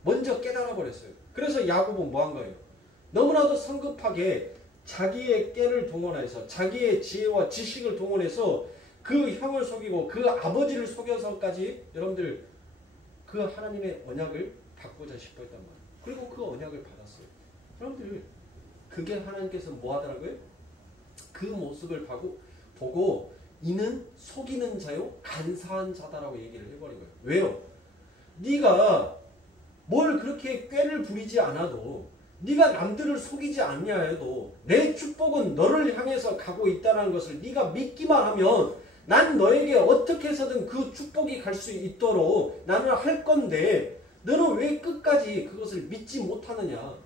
먼저 깨달아 버렸어요. 그래서 야곱은 뭐 한 거예요? 너무나도 성급하게 자기의 깨를 동원해서 자기의 지혜와 지식을 동원해서 그 형을 속이고 그 아버지를 속여서까지 여러분들 그 하나님의 언약을 받고자 싶었단 말이에요. 그리고 그 언약을 받았어요. 여러분들 그게 하나님께서 뭐 하더라고요? 그 모습을 보고 이는 속이는 자요 간사한 자다라고 얘기를 해버린 거예요. 왜요? 네가 뭘 그렇게 꾀를 부리지 않아도 네가 남들을 속이지 않냐 해도 내 축복은 너를 향해서 가고 있다는 것을 네가 믿기만 하면 난 너에게 어떻게 해서든 그 축복이 갈 수 있도록 나는 할 건데 너는 왜 끝까지 그것을 믿지 못하느냐?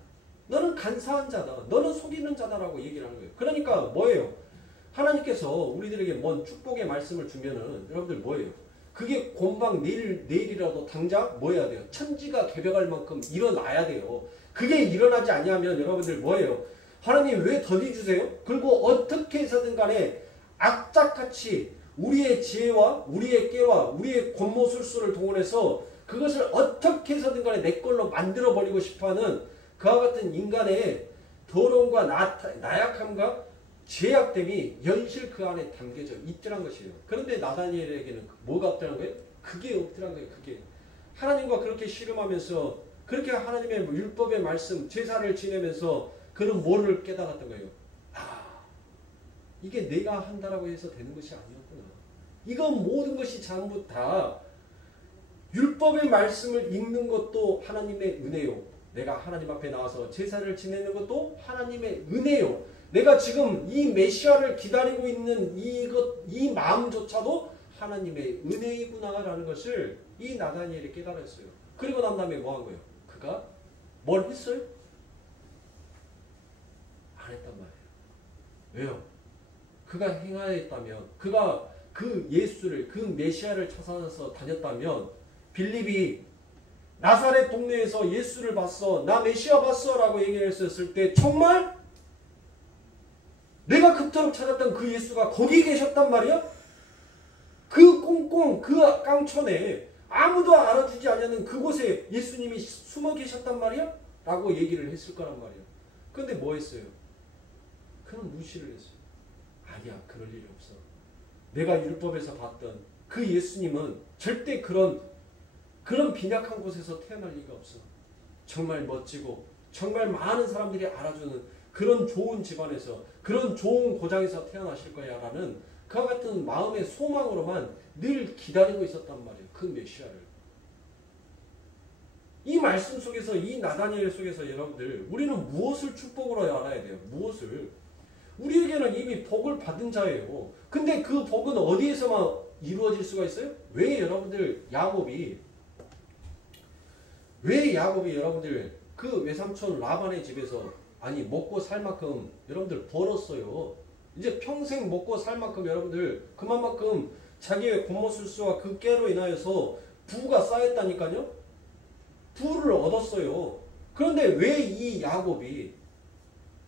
너는 간사한 자다. 너는 속이는 자다라고 얘기를 하는 거예요. 그러니까 뭐예요? 하나님께서 우리들에게 뭔 축복의 말씀을 주면은 여러분들 뭐예요? 그게 곰방 내일이라도 당장 뭐 해야 돼요? 천지가 개벽할 만큼 일어나야 돼요. 그게 일어나지 아니하면 여러분들 뭐예요? 하나님 왜 더디 주세요? 그리고 어떻게 해서든 간에 악착같이 우리의 지혜와 우리의 깨와 우리의 권모술수를 동원해서 그것을 어떻게 해서든 간에 내 걸로 만들어버리고 싶어하는 그와 같은 인간의 더러움과 나약함과 죄악됨이 연실 그 안에 담겨져 있더란 것이에요. 그런데 나다니엘에게는 뭐가 없더란 거예요? 그게 없더란 거예요. 그게. 하나님과 그렇게 씨름하면서 그렇게 하나님의 율법의 말씀, 제사를 지내면서 그는 뭐를 깨달았던 거예요? 아, 이게 내가 한다라고 해서 되는 것이 아니었구나. 이건 모든 것이 전부 다 율법의 말씀을 읽는 것도 하나님의 은혜요. 내가 하나님 앞에 나와서 제사를 지내는 것도 하나님의 은혜요. 내가 지금 이 메시아를 기다리고 있는 이 마음조차도 하나님의 은혜이구나라는 것을 이 나다니엘이 깨달았어요. 그리고 난 다음에 뭐 한 거예요? 그가 뭘 했어요? 안 했단 말이에요. 왜요? 그가 행하였다면, 그가 그 예수를, 그 메시아를 찾아서 다녔다면 빌립이 나사렛 동네에서 예수를 봤어, 나 메시아 봤어 라고 얘기했었을 때 정말 내가 그토록 찾았던 그 예수가 거기 계셨단 말이야? 그 꽁꽁 그 깡촌에 아무도 알아주지 않는 그곳에 예수님이 숨어 계셨단 말이야? 라고 얘기를 했을 거란 말이야. 그런데 뭐 했어요? 그는 무시를 했어요. 아니야, 그럴 일이 없어. 내가 율법에서 봤던 그 예수님은 절대 그런 빈약한 곳에서 태어날 리가 없어. 정말 멋지고 정말 많은 사람들이 알아주는 그런 좋은 집안에서 그런 좋은 고장에서 태어나실 거야 라는 그와 같은 마음의 소망으로만 늘 기다리고 있었단 말이에요. 그 메시아를. 이 말씀 속에서 이 나다니엘 속에서 여러분들 우리는 무엇을 축복으로 알아야 돼요? 무엇을? 우리에게는 이미 복을 받은 자예요. 근데 그 복은 어디에서만 이루어질 수가 있어요? 왜 야곱이 여러분들 그 외삼촌 라반의 집에서 아니 먹고 살 만큼 여러분들 벌었어요. 이제 평생 먹고 살 만큼 여러분들 그만큼 자기의 권모술수와 그 깨로 인하여서 부가 쌓였다니까요. 부를 얻었어요. 그런데 왜 이 야곱이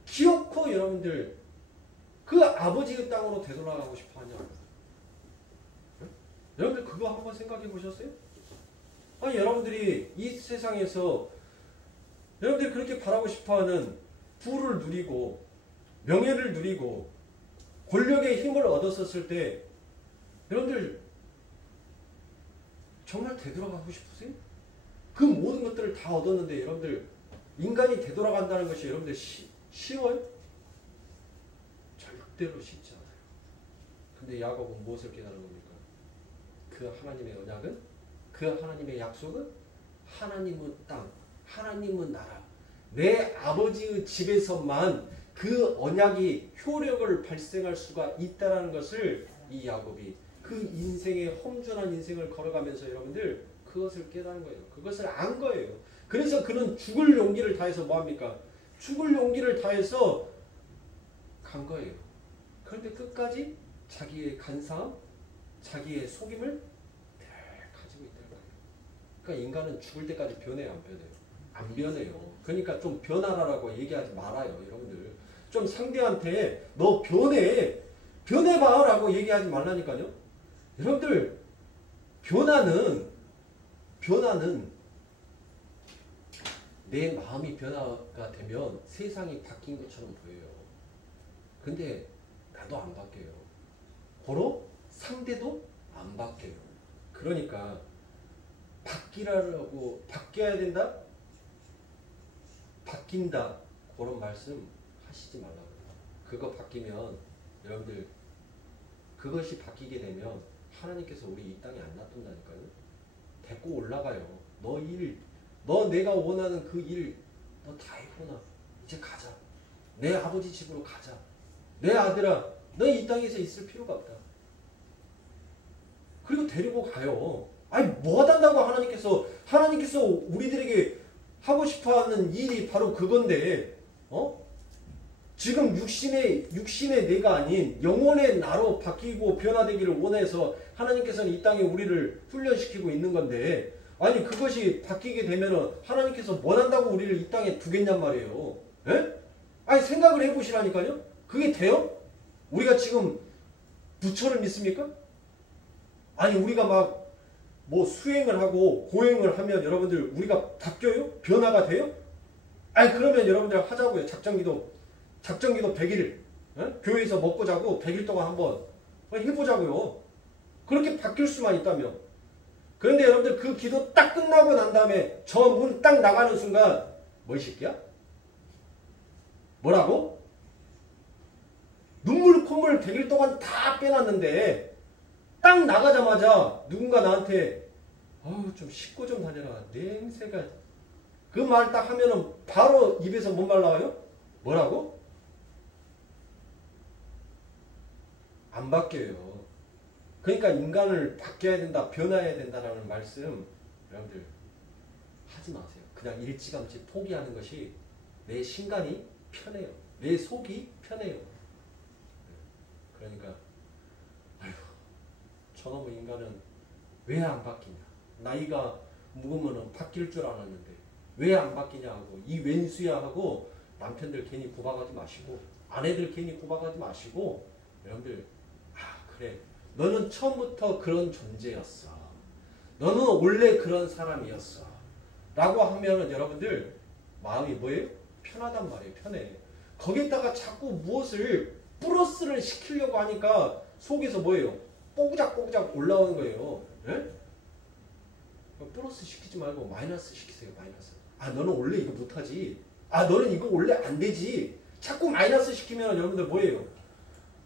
기어코 여러분들 그 아버지의 땅으로 되돌아가고 싶어 하냐? 여러분들 그거 한번 생각해 보셨어요? 아니 여러분들이 이 세상에서 여러분들이 그렇게 바라고 싶어하는 부를 누리고 명예를 누리고 권력의 힘을 얻었었을 때 여러분들 정말 되돌아가고 싶으세요? 그 모든 것들을 다 얻었는데 여러분들 인간이 되돌아간다는 것이 여러분들 쉬워요? 절대로 쉽지 않아요. 근데 야곱은 무엇을 깨달은 겁니까? 그 하나님의 언약은, 그 하나님의 약속은 하나님의 땅, 하나님의 나라, 내 아버지의 집에서만 그 언약이 효력을 발생할 수가 있다는 것을 이 야곱이 그 인생의 험준한 인생을 걸어가면서 여러분들 그것을 깨달은 거예요. 그것을 안 거예요. 그래서 그는 죽을 용기를 다해서 뭐합니까? 죽을 용기를 다해서 간 거예요. 그런데 끝까지 자기의 간사함, 자기의 속임을 가지고 있다는 거예요. 그러니까 인간은 죽을 때까지 변해요, 안 변해요? 안 변해요. 그러니까 좀 변하라고 얘기하지 말아요, 여러분들. 좀 상대한테 너 변해봐 라고 얘기하지 말라니까요. 여러분들 변화는 내 마음이 변화가 되면 세상이 바뀐 것처럼 보여요. 근데 나도 안 바뀌어요. 고로 상대도 안 바뀌어요. 그러니까 바뀌어야 된다? 바뀐다. 그런 말씀 하시지 말라고요. 그거 바뀌면 여러분들 그것이 바뀌게 되면 하나님께서 우리 이 땅에 안 놔둔다니까요. 데리고 올라가요. 너 내가 원하는 그 일 너 다 했구나. 이제 가자. 내 아버지 집으로 가자. 내 아들아 너 이 땅에서 있을 필요가 없다. 그리고 데리고 가요. 아니 뭐 한다고 하나님께서 우리들에게 하고 싶어하는 일이 바로 그건데 지금 육신의 내가 아닌 영혼의 나로 바뀌고 변화되기를 원해서 하나님께서는 이 땅에 우리를 훈련시키고 있는 건데 아니 그것이 바뀌게 되면은 하나님께서 뭐 한다고 우리를 이 땅에 두겠냔 말이에요. 에? 아니 생각을 해보시라니까요. 그게 돼요? 우리가 지금 부처를 믿습니까? 아니 우리가 막 뭐 수행을 하고 고행을 하면 여러분들 우리가 바뀌어요? 변화가 돼요? 아니 그러면 여러분들 하자고요. 작정기도 100일 교회에서 먹고 자고 100일 동안 한번 해보자고요. 그렇게 바뀔 수만 있다며. 그런데 여러분들 그 기도 딱 끝나고 난 다음에 저 문 딱 나가는 순간 뭐 이 새끼야? 뭐라고? 눈물 콧물 100일 동안 다 빼놨는데 딱 나가자마자 누군가 나한테 좀 씻고 좀 다녀라. 냄새가 그 말 딱 하면은 바로 입에서 뭔 말 나와요? 뭐라고? 안 바뀌어요. 그러니까 인간을 바뀌어야 된다, 변화해야 된다라는 말씀 여러분들 하지 마세요. 그냥 일찌감치 포기하는 것이 내 신간이 편해요. 내 속이 편해요. 그러니까 아휴 저놈의 인간은 왜 안 바뀌냐. 나이가 묵으면 바뀔 줄 알았는데 왜 안 바뀌냐 하고 이 웬수야 하고 남편들 괜히 구박하지 마시고 아내들 괜히 구박하지 마시고 여러분들 그래 너는 처음부터 그런 존재였어. 너는 원래 그런 사람이었어. 라고 하면은 여러분들 마음이 뭐예요? 편하단 말이에요. 편해. 거기다가 자꾸 무엇을 플러스를 시키려고 하니까 속에서 뭐예요? 뽀그작뽀그작 올라오는 거예요. 예? 플러스 시키지 말고 마이너스 시키세요. 마이너스. 너는 원래 이거 못하지. 너는 이거 원래 안 되지. 자꾸 마이너스 시키면 여러분들 뭐예요?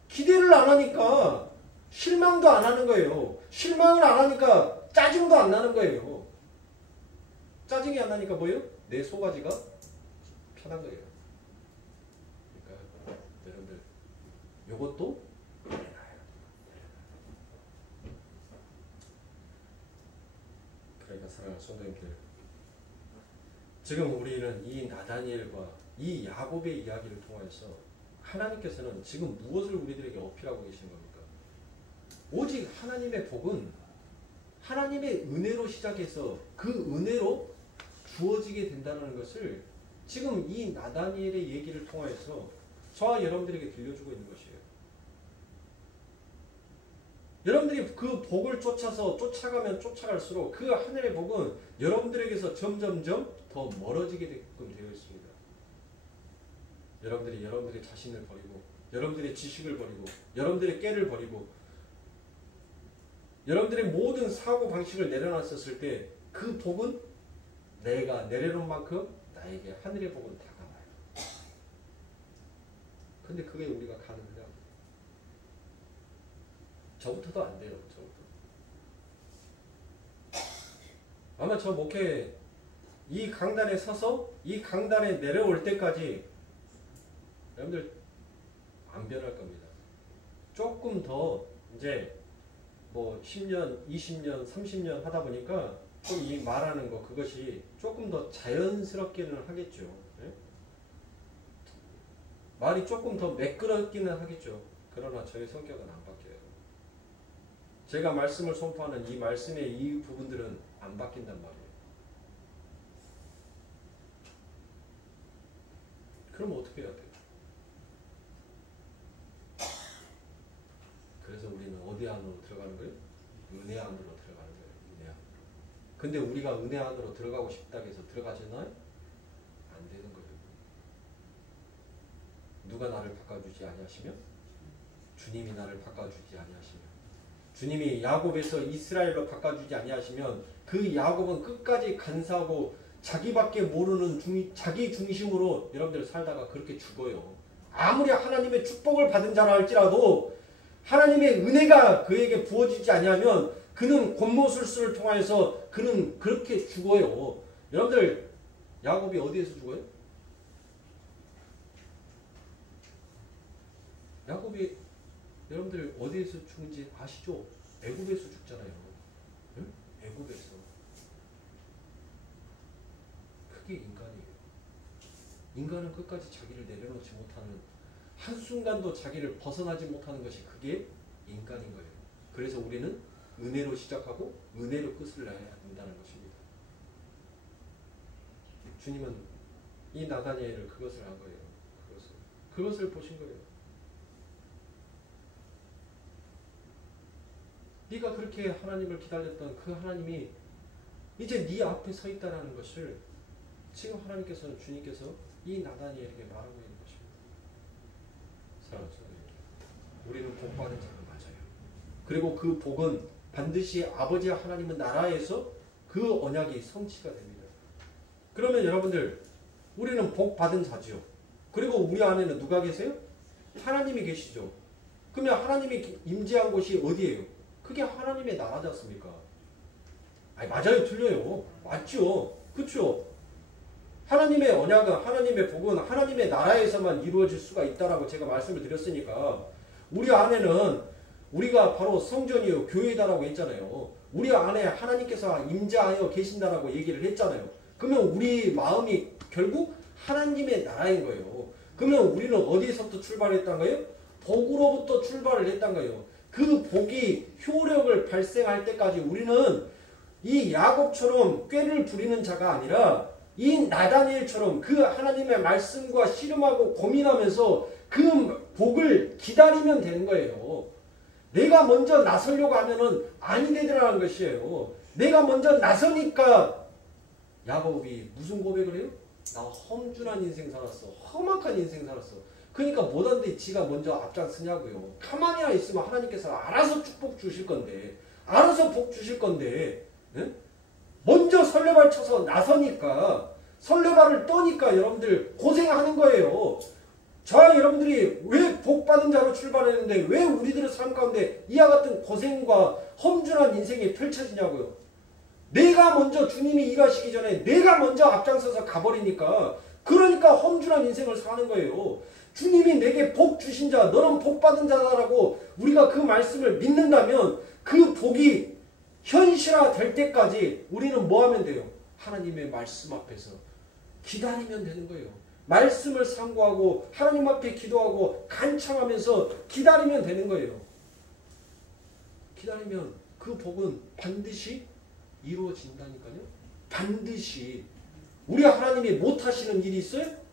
기대를 안 하니까 실망도 안 하는 거예요. 실망을 안 하니까 짜증도 안 나는 거예요. 짜증이 안 나니까 뭐예요? 내 소가지가 편한 거예요. 그러니까 여러분들 요것도 그러니까 사랑하는 성도님들 지금 우리는 이 나다니엘과 이 야곱의 이야기를 통해서 하나님께서는 지금 무엇을 우리들에게 어필하고 계신 겁니까? 오직 하나님의 복은 하나님의 은혜로 시작해서 그 은혜로 주어지게 된다는 것을 지금 이 나다니엘의 얘기를 통해서 저와 여러분들에게 들려주고 있는 것이에요. 여러분들이 그 복을 쫓아서 쫓아가면 쫓아갈수록 그 하늘의 복은 여러분들에게서 점점점 더 멀어지게 되어 있습니다. 여러분들이 여러분들의 자신을 버리고 여러분들의 지식을 버리고 여러분들의 깨를 버리고 여러분들의 모든 사고방식을 내려놨었을 때 그 복은 내가 내려놓은 만큼 나에게 하늘의 복은 다가와요. 근데 그게 우리가 가능하냐? 저부터도 안 돼요. 아마 저 목회 이 강단에 서서 이 강단에 내려올 때까지 여러분들 안 변할 겁니다. 조금 더 이제 뭐 10년, 20년, 30년 하다 보니까 좀 이 말하는 거 그것이 조금 더 자연스럽기는 하겠죠. 네? 말이 조금 더 매끄럽기는 하겠죠. 그러나 저의 성격은 안 바뀌어요. 제가 말씀을 선포하는 이 말씀의 이 부분들은 안 바뀐단 말이에요. 그럼 어떻게 해야 돼요? 그래서 우리는 어디 안으로 들어가는 거예요? 은혜 안으로 들어가는 거예요. 은혜 안으로. 근데 우리가 은혜 안으로 들어가고 싶다고 해서 들어가잖아요? 안 되는 거예요. 누가 나를 바꿔주지 아니하시면? 주님이 나를 바꿔주지 아니하시면. 주님이 야곱에서 이스라엘로 바꿔주지 아니하시면 그 야곱은 끝까지 간사하고 자기밖에 모르는 자기 중심으로 여러분들 살다가 그렇게 죽어요. 아무리 하나님의 축복을 받은 자라 할지라도 하나님의 은혜가 그에게 부어지지 아니하면 그는 곤모술수를 통하여서 그는 그렇게 죽어요. 여러분들 야곱이 어디에서 죽어요? 야곱이 여러분들 어디에서 죽은지 아시죠? 애굽에서 죽잖아요. 응? 애굽. 인간은 끝까지 자기를 내려놓지 못하는, 한순간도 자기를 벗어나지 못하는 것이 그게 인간인 거예요. 그래서 우리는 은혜로 시작하고 은혜로 끝을 내야 한다는 것입니다. 주님은 이 나다니엘을 그것을 한 거예요. 그것을 보신 거예요. 네가 그렇게 하나님을 기다렸던 그 하나님이 이제 네 앞에 서 있다는 것을 지금 하나님께서는, 주님께서 이 나다니엘에게 말하고 있는 것입니다. 사랑하는 성도, 우리는 복 받은 자가 맞아요. 그리고 그 복은 반드시 아버지 하나님의 나라에서 그 언약이 성취가 됩니다. 그러면 여러분들, 우리는 복 받은 자지요. 그리고 우리 안에는 누가 계세요? 하나님이 계시죠. 그러면 하나님이 임재한 곳이 어디예요? 그게 하나님의 나라지 않습니까? 아니, 맞아요, 틀려요. 맞죠. 그렇죠. 하나님의 언약은, 하나님의 복은 하나님의 나라에서만 이루어질 수가 있다라고 제가 말씀을 드렸으니까, 우리 안에는 우리가 바로 성전이요 교회다라고 했잖아요. 우리 안에 하나님께서 임재하여 계신다라고 얘기를 했잖아요. 그러면 우리 마음이 결국 하나님의 나라인 거예요. 그러면 우리는 어디에서부터 출발했단 거예요? 복으로부터 출발을 했단 거예요. 그 복이 효력을 발생할 때까지 우리는 이 야곱처럼 꾀를 부리는 자가 아니라 이 나다니엘처럼 그 하나님의 말씀과 씨름하고 고민하면서 그 복을 기다리면 되는 거예요. 내가 먼저 나서려고 하면은 아니 되더라는 것이에요. 내가 먼저 나서니까 야곱이 무슨 고백을 해요? 나 험준한 인생 살았어. 험악한 인생 살았어. 그러니까 못한데 지가 먼저 앞장서냐고요. 가만히나 있으면 하나님께서 알아서 축복 주실 건데, 알아서 복 주실 건데, 네? 먼저 설레발 쳐서 나서니까, 설레발을 떠니까 여러분들 고생하는 거예요. 저와 여러분들이 왜 복받은 자로 출발했는데 왜 우리들의 삶 가운데 이와 같은 고생과 험준한 인생이 펼쳐지냐고요. 내가 먼저 주님이 일하시기 전에 내가 먼저 앞장서서 가버리니까, 그러니까 험준한 인생을 사는 거예요. 주님이 내게 복 주신 자, 너는 복 받은 자다라고 우리가 그 말씀을 믿는다면 그 복이 현실화 될 때까지 우리는 뭐 하면 돼요? 하나님의 말씀 앞에서 기다리면 되는 거예요. 말씀을 상고하고 하나님 앞에 기도하고 간청하면서 기다리면 되는 거예요. 기다리면 그 복은 반드시 이루어진다니까요. 반드시. 우리 하나님이 못하시는 일이 있어요?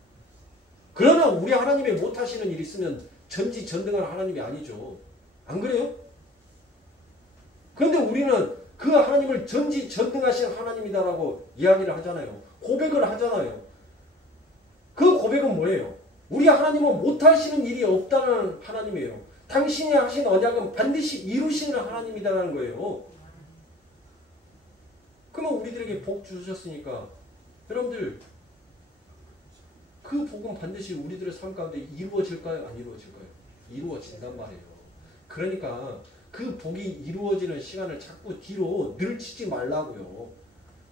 그러나 우리 하나님이 못하시는 일이 있으면 전지전능한 하나님이 아니죠. 안 그래요? 그런데 우리는 그 하나님을 전지전능하신 하나님이다라고 이야기를 하잖아요. 고백을 하잖아요. 그 고백은 뭐예요? 우리 하나님은 못하시는 일이 없다는 하나님이에요. 당신이 하신 언약은 반드시 이루시는 하나님이다라는 거예요. 그러면 우리들에게 복 주셨으니까 여러분들 그 복은 반드시 우리들의 삶 가운데 이루어질까요? 안 이루어질까요? 이루어진단 말이에요. 그러니까 그 복이 이루어지는 시간을 자꾸 뒤로 늘치지 말라고요.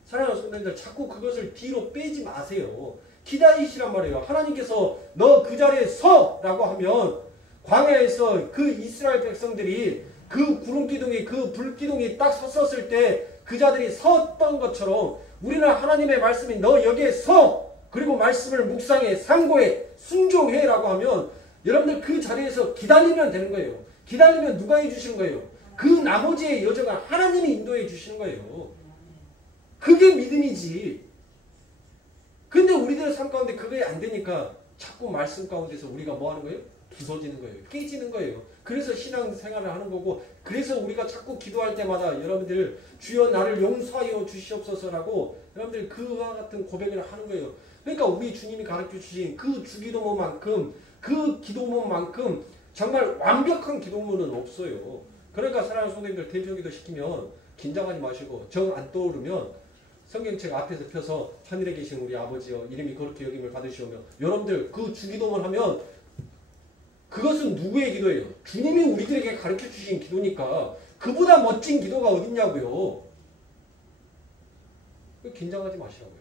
사랑하는 성도님들, 자꾸 그것을 뒤로 빼지 마세요. 기다리시란 말이에요. 하나님께서 너 그 자리에 서! 라고 하면 광야에서 그 이스라엘 백성들이 그 구름기둥이 그 불기둥이 딱 섰었을 때 그 자들이 섰던 것처럼 우리는 하나님의 말씀이 너 여기에 서! 그리고 말씀을 묵상해, 상고해, 순종해 라고 하면 여러분들 그 자리에서 기다리면 되는 거예요. 기다리면 누가 해주시는 거예요? 그 나머지의 여정을 하나님이 인도해 주시는 거예요. 그게 믿음이지. 근데 우리들의 삶 가운데 그게 안 되니까 자꾸 말씀 가운데서 우리가 뭐 하는 거예요? 부서지는 거예요. 깨지는 거예요. 그래서 신앙생활을 하는 거고, 그래서 우리가 자꾸 기도할 때마다 여러분들 주여 나를 용서하여 주시옵소서라고 여러분들 그와 같은 고백을 하는 거예요. 그러니까 우리 주님이 가르쳐 주신 그 주기도문만큼, 그 기도문만큼 정말 완벽한 기도문은 없어요. 그러니까 사랑하는 성도님들, 대표기도 시키면 긴장하지 마시고 정 안 떠오르면 성경책 앞에서 펴서 하늘에 계신 우리 아버지여 이름이 거룩히 여김을 받으시오며, 여러분들 그 주기도문 하면 그것은 누구의 기도예요? 주님이 우리들에게 가르쳐 주신 기도니까 그보다 멋진 기도가 어딨냐고요. 긴장하지 마시라고요.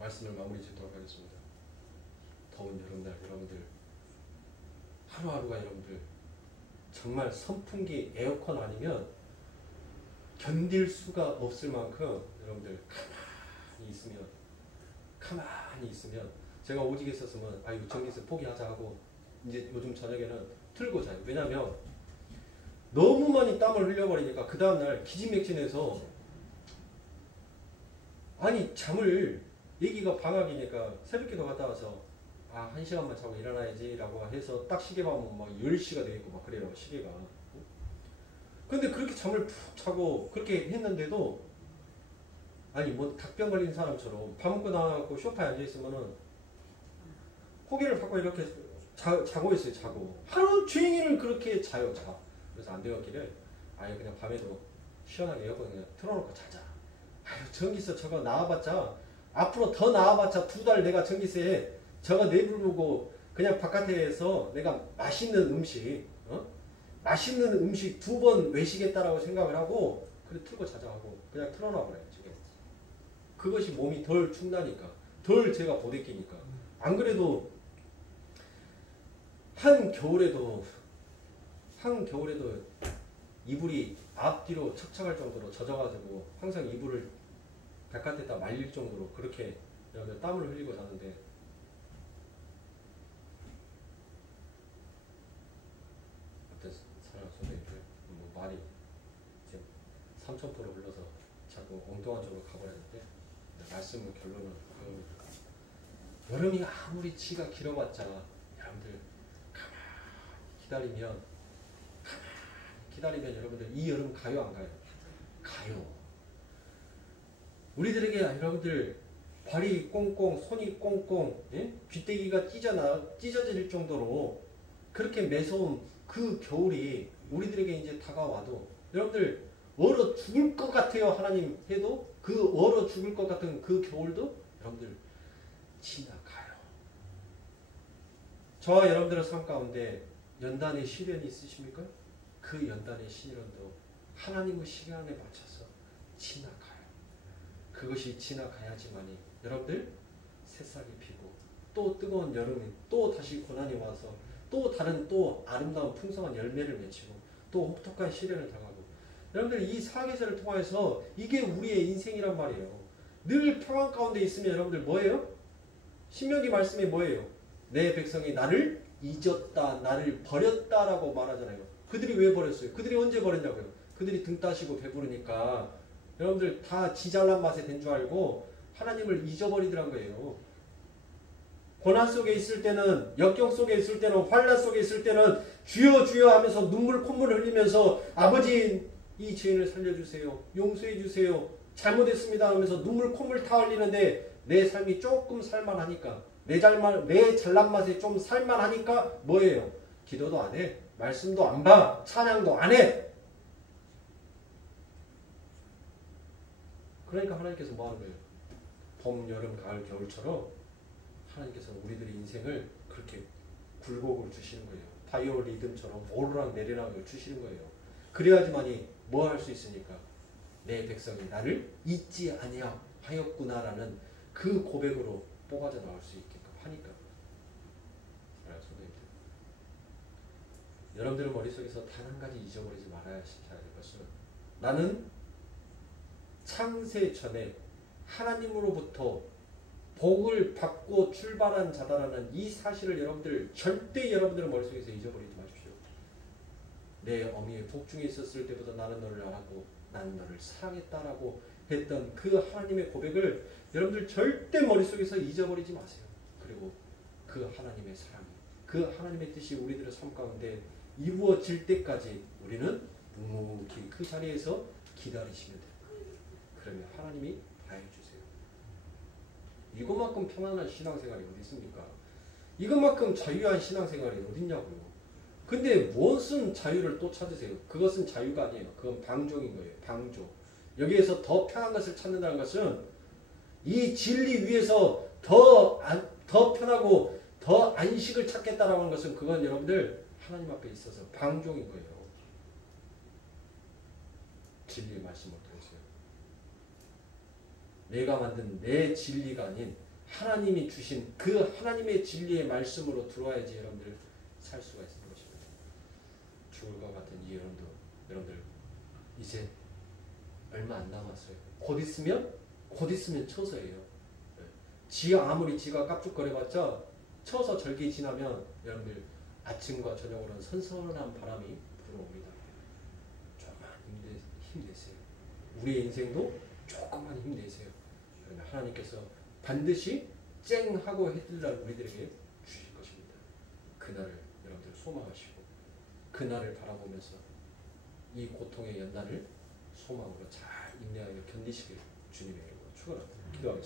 말씀을 마무리 짓도록 하겠습니다. 더운 여름날 여러분들 하루하루가 여러분들 정말 선풍기 에어컨 아니면 견딜 수가 없을 만큼 여러분들 가만히 있으면 가만히 있으면 제가 오직 있었으면 이거 전기세 포기하자 하고 이제 요즘 저녁에는 틀고 자요. 왜냐면 너무 많이 땀을 흘려버리니까 그 다음날 기진맥진해서 잠을 애기가 방학이니까 새벽기도 갔다 와서 1시간만 자고 일어나야지 라고 해서 딱 시계 보면 막 10시가 되겠고 막 그래요 시계가. 근데 그렇게 잠을 푹 자고 그렇게 했는데도 뭐 닭병 걸린 사람처럼 밥 먹고 나가고 소파에 앉아있으면은 고개를 받고 이렇게 자고 있어요. 자고 하루 종일 그렇게 자요. 그래서 안 되었기를 그냥 밤에도 시원하게 에어컨 그냥 틀어놓고 자자. 전기세 저거 나와봤자 앞으로 더 나와봤자 2달 내가 전기세 저거 내부르고 그냥 바깥에서 내가 맛있는 음식 맛있는 음식 2번 외식했다라고 생각을 하고 그래 틀고 자자 하고 그냥 틀어놔버려요. 지금 그것이 몸이 덜 축나니까 덜 제가 보대끼니까. 안 그래도 한 겨울에도 이불이 앞뒤로 척척할 정도로 젖어가지고 항상 이불을 바깥에다 말릴 정도로 그렇게 땀을 흘리고 자는데 사람 선생님들 말이 이제 3000%로 흘러서 자꾸 엉뚱한 쪽으로 가버렸는데 말씀은 결론은 그겁니다. 여름이 아무리 치가 길어봤자 여러분들 가만히 기다리면 여러분들 이 여름 가요 안 가요? 가요. 우리들에게 여러분들 발이 꽁꽁 손이 꽁꽁 귀때기가 찢어질 정도로 그렇게 매서운 그 겨울이 우리들에게 이제 다가와도 여러분들 얼어 죽을 것 같아요 하나님 해도 그 얼어 죽을 것 같은 그 겨울도 여러분들 지나가요. 저와 여러분들의 삶 가운데 연단의 시련이 있으십니까? 그 연단의 시련도 하나님의 시간에 맞춰서 지나가요. 그것이 지나가야지만이 여러분들 새싹이 피고 또 뜨거운 여름이 또 다시 고난이 와서 또 다른 또 아름다운 풍성한 열매를 맺히고 또 혹독한 시련을 당하고 여러분들 이 사계절을 통해서 이게 우리의 인생이란 말이에요. 늘 평안 가운데 있으면 여러분들 뭐예요? 신명기 말씀이 뭐예요? 내 백성이 나를 잊었다 나를 버렸다라고 말하잖아요. 그들이 왜 버렸어요? 그들이 언제 버렸냐고요? 그들이 등 따시고 배부르니까 여러분들 다 지잘난 맛에 된 줄 알고 하나님을 잊어버리더란 거예요. 고난 속에 있을 때는 역경 속에 있을 때는 환난 속에 있을 때는 주여 주여 하면서 눈물 콧물 흘리면서 아버지 이 죄인을 살려주세요. 용서해 주세요. 잘못했습니다 하면서 눈물 콧물 다 흘리는데 내 삶이 조금 살만하니까 내 잘난 맛에 좀 살만하니까 뭐예요? 기도도 안 해. 말씀도 안 봐. 찬양도 안 해. 그러니까 하나님께서 뭐 하는 거예요? 봄, 여름, 가을, 겨울처럼 하나님께서 우리들의 인생을 그렇게 굴곡을 주시는 거예요. 바이오 리듬처럼 오르락 내리락을 주시는 거예요. 그래야지만이 뭐 할 수 있으니까 내 백성이 나를 잊지 아니하였구나라는 그 고백으로 뽑아져 나올 수 있게끔 하니까. 여러분들의 머릿속에서 단 한 가지 잊어버리지 말아야 할 것은 나는 창세 전에 하나님으로부터 복을 받고 출발한 자다라는 이 사실을 여러분들 절대 여러분들의 머릿속에서 잊어버리지 마십시오. 내 어미의 복중에 있었을 때부터 나는 너를 알았고 나는 너를 사랑했다라고 했던 그 하나님의 고백을 여러분들 절대 머릿속에서 잊어버리지 마세요. 그리고 그 하나님의 사랑이 그 하나님의 뜻이 우리들의 삶 가운데 이루어질 때까지 우리는 묵묵히 그 자리에서 기다리시면 돼요. 그러면 하나님이 다 해주세요. 이것만큼 편안한 신앙생활이 어디 있습니까? 이것만큼 자유한 신앙생활이 어디 있냐고요. 근데 무엇은 자유를 또 찾으세요? 그것은 자유가 아니에요. 그건 방종인 거예요. 방종. 여기에서 더 편한 것을 찾는다는 것은 이 진리 위에서 더 편하고 더 안식을 찾겠다라는 것은 그건 여러분들 하나님 앞에 있어서 방종인 거예요. 진리의 말씀을 통해서요. 내가 만든 내 진리가 아닌 하나님이 주신 그 하나님의 진리의 말씀으로 들어와야지 여러분들 살 수가 있는 것입니다. 죽을 것 같은 이 여러분들 이제 얼마 안 남았어요. 곧 있으면 처서예요. 아무리 지가 깝죽거려봤자 쳐서 절기 지나면 여러분들 아침과 저녁으로는 선선한 바람이 불어옵니다. 조금만 힘내세요. 우리의 인생도 조금만 힘내세요. 그러면 하나님께서 반드시 쨍 하고 해뜰날 우리들에게 주실 것입니다. 그날을 여러분들 소망하시고 그날을 바라보면서 이 고통의 연날을 소망으로 잘 인내하여 견디시길 주님의 이름으로 축원합니다. 기도하겠습니다.